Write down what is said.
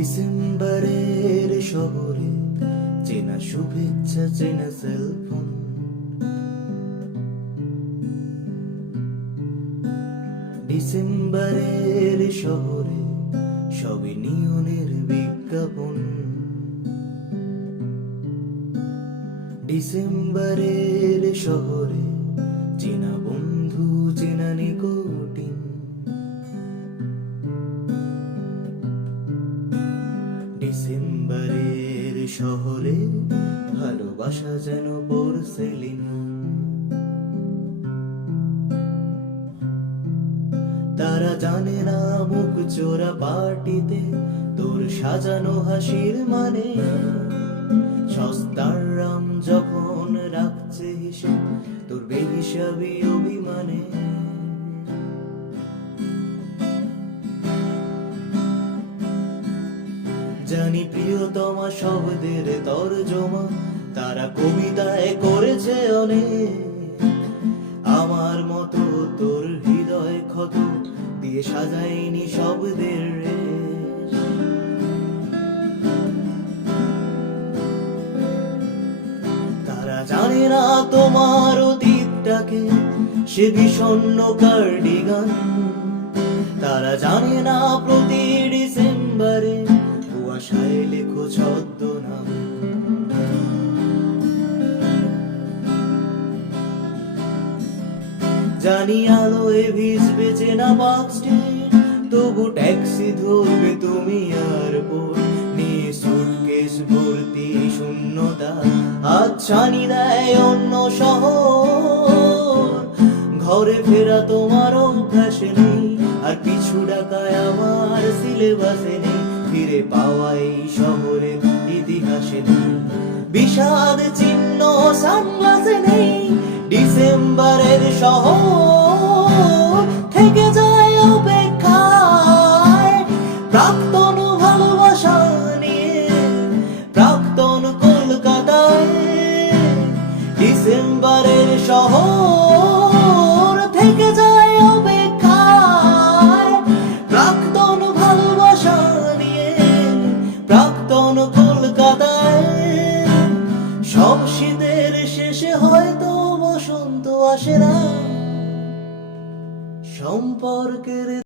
ডিসেম্বরের শহরে চেনা শুভেচ্ছা, চেনা সেলফোন। ডিসেম্বরের শহরে সবই নিয়নের বিজ্ঞাপন। ডিসেম্বরের শহরে চেনা বন্ধু, চেনা নিকোটিন। ডিসেম্বরের শহরে ভালোবাসা যেন পোরসেলিন। তারা জানে না মুখ চোরা পার্টিতে তোর সাজানো হাসির মানে। সস্তার রাম যখন রাখছে হিসেব তোর বেহিসাবি অভিমানে। জানি প্রিয়তমা শব্দের তর্জমা তারা কবিতায় করেছে অনেক। আমার মতো তোর হৃদয় ক্ষত দিয়ে সাজাইনি শব্দের রেশ। তারা জানে না তোমার অতীতটাকে সে বিষণ্ণ কার্ডিগান। তারা জানে না প্রতি ডিসেম্বরে কুয়াশায় লেখো ছদ্মনাম। জানি আলোয় ভিজবে চেনা বাক স্ট্রিট, তবু ট্যাক্সি ধরবে তুমি এয়ারপোর্ট নিয়ে সুটকেস ভর্তি শূন্যতা। আচ্ছানি দেয় অন্য শহর, ঘরে ফেরা তোমার অভ্যাসে নেই, আর পিছু ডাকায় আমার সিলেবাসে নেই। ফিরে পাওয়া এই শহরের ইতিহাসে নেই, বিষাদ চিহ্ন সানগ্লাসে নেই। ডিসেম্বরের শহর